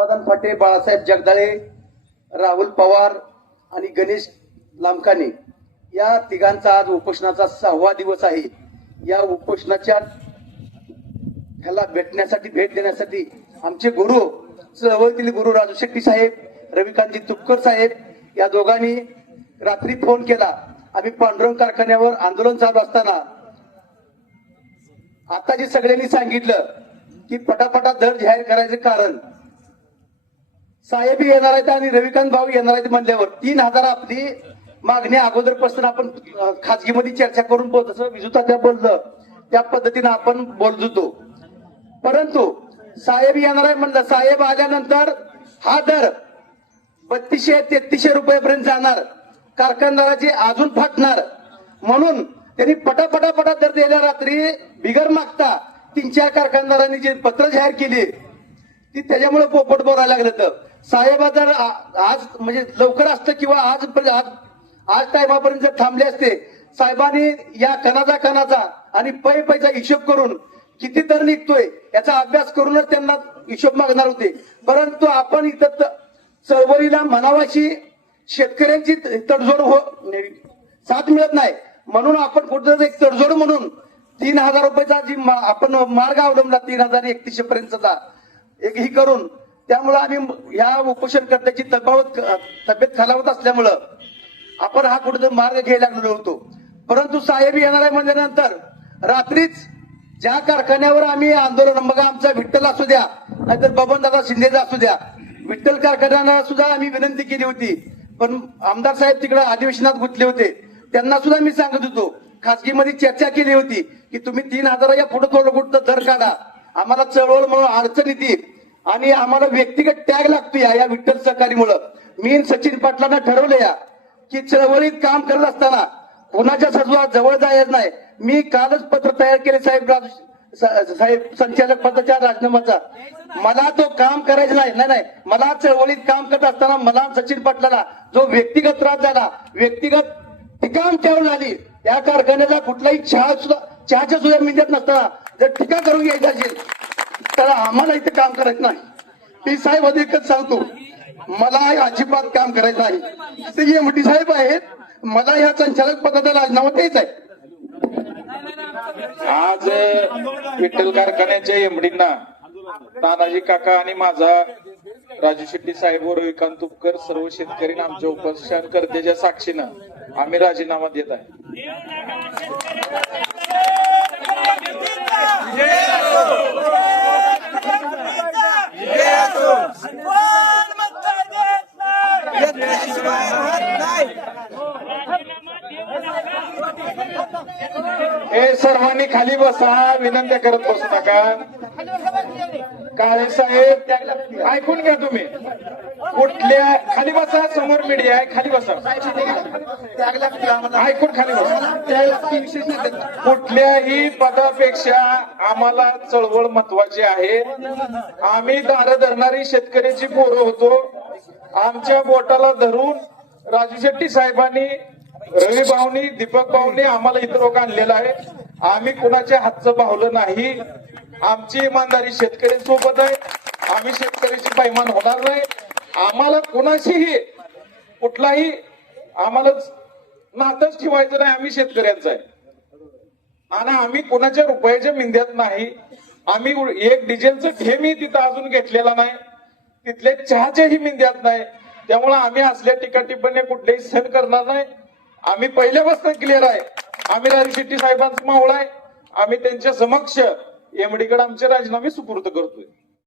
समाधान फाटे बाळासाहेब जगदाळे राहुल पवार आणि गणेश लामकाने या तिघांचा आज उपोषणाचा सहावा दिवस आहे या उपोषणाच्या ह्याला भेटण्यासाठी भेट देण्यासाठी आमचे गुरु चळवळीतील गुरु राजू शेट्टी साहेब रविकांतजी तुपकर साहेब या दोघांनी रात्री फोन केला आम्ही पांडुरंग कारखान्यावर आंदोलन चालू असताना आता जे सगळ्यांनी सांगितलं की पटापटा दर जाहीर करायचं कारण साहेब येणार आहेत आणि रविकांत भाऊ येणार आहेत म्हणल्यावर तीन हजार आपली मागणी अगोदरपासून आपण खाजगीमध्ये चर्चा करून बोलत असं विजुता त्या बोललं त्या पद्धतीनं आपण बोलतो परंतु साहेब येणार आहे म्हणलं साहेब आल्यानंतर हा दर बत्तीसशे तेहतीसशे रुपयापर्यंत जाणार कारखानदाराची अजून फाटणार म्हणून त्यांनी पटापटा दर दिल्या रात्री बिगर मागता तीन चार कारखानदारांनी जे पत्र जाहीर केली ती त्याच्यामुळे पोपट बोलायला लागलं साहेब जर आज म्हणजे लवकर असतं किंवा आज आज आज टायमापर्यंत जर थांबले असते साहेबांनी या कणाचा कणाचा आणि पै पैचा हिशोब करून किती दर निघतोय याचा अभ्यास करूनच त्यांना हिशोब मागणार होते परंतु आपण इथं चळवळीला म्हणावाशी शेतकऱ्यांची तडजोड हो साथ मिळत नाही म्हणून आपण कुठं एक तडजोड म्हणून तीन हजार रुपयाचा जी आपण मार्ग अवलंबला तीन हजार एकतीसशे पर्यंतचा एक ही करून त्यामुळं आम्ही या उपोषणकर्त्याची तफावत तब्येत खालावत असल्यामुळं आपण हा कुठेतरी मार्ग घ्यायला लागलो होतो परंतु साहेब येणार आहे म्हणल्यानंतर रात्रीच ज्या कारखान्यावर आम्ही आंदोलन बघा आमचा विठ्ठल असू द्या नाहीतर दादा शिंदे असू द्या विठ्ठल कारखान्याला सुद्धा आम्ही विनंती केली होती पण आमदार साहेब तिकडे अधिवेशनात गुंतले होते त्यांना सुद्धा मी सांगत होतो खासगीमध्ये चर्चा केली होती की तुम्ही तीन हजाराच्या पुढे थोडं कुठं दर काढा आम्हाला चळवळ म्हणून अडचण येते आणि आम्हाला व्यक्तिगत टॅग लागतो या विठ्ठल मुळे मी सचिन पाटलांना ठरवलं या की चळवळीत काम करत असताना कुणाच्या सजवा जवळ जायचं नाही मी कालच पत्र तयार केले साहेब साहेब संचालक पदाच्या राजीनामाचा मला तो काम करायचं नाही नाही नाही मला चळवळीत काम करत असताना मला सचिन पाटलांना जो व्यक्तिगत त्रास झाला व्यक्तिगत ठिकाण ठेवून आली त्या कारखान्याला कुठलाही चहा सुद्धा चहाच्या सुद्धा मिळत नसताना जर टीका करून घ्यायची असेल कारण आम्हाला इथे काम करायचं नाही मी साहेब अधिकच सांगतो मला अजिबात काम करायचं आहे ते एमडी साहेब आहेत मला ह्या संचालक पदाचा राजीनामा द्यायचा आहे आज विठ्ठल कारखान्याच्या एमडींना तानाजी काका आणि माझा राजू शेट्टी साहेब व रविकांत तुपकर सर्व शेतकरी आमच्या कर्त्याच्या साक्षीनं आम्ही राजीनामा देत आहे बाहेर हे सर्वांनी खाली बसा विनंती करत बसू नका काळे साहेब ऐकून घ्या तुम्ही कुठल्या खाली बसा समोर मीडिया आहे खाली बसा ऐकून खाली बसा कुठल्याही पदापेक्षा आम्हाला चळवळ महत्वाची आहे आम्ही दारं धरणारी शेतकऱ्याची पोरं होतो आमच्या बोटाला धरून राजू शेट्टी साहेबांनी रवी भाऊनी दीपक भाऊनी आम्हाला इतर लोक आणलेलं आहे आम्ही कुणाच्या हातचं पाहलं नाही आमची इमानदारी शेतकऱ्यांसोबत आहे आम्ही शेतकऱ्याची पैमान होणार नाही आम्हाला कुणाशीही कुठलाही आम्हाला नातच ठेवायचं नाही आम्ही शेतकऱ्यांचं आहे आणि आम्ही कुणाच्या रुपयाच्या मिंद्यात नाही आम्ही एक डिझेलचं ठेमी तिथं अजून घेतलेला नाही तिथले मी मिंद्यात नाही त्यामुळे आम्ही असल्या टीका टिप्पणी कुठलेही सहन करणार नाही आम्ही पहिल्यापासून क्लिअर आहे आम्ही शेट्टी साहेबांचा मावळा आहे आम्ही त्यांच्या समक्ष एमडीकडे आमचे राजीनामे सुपूर्द करतोय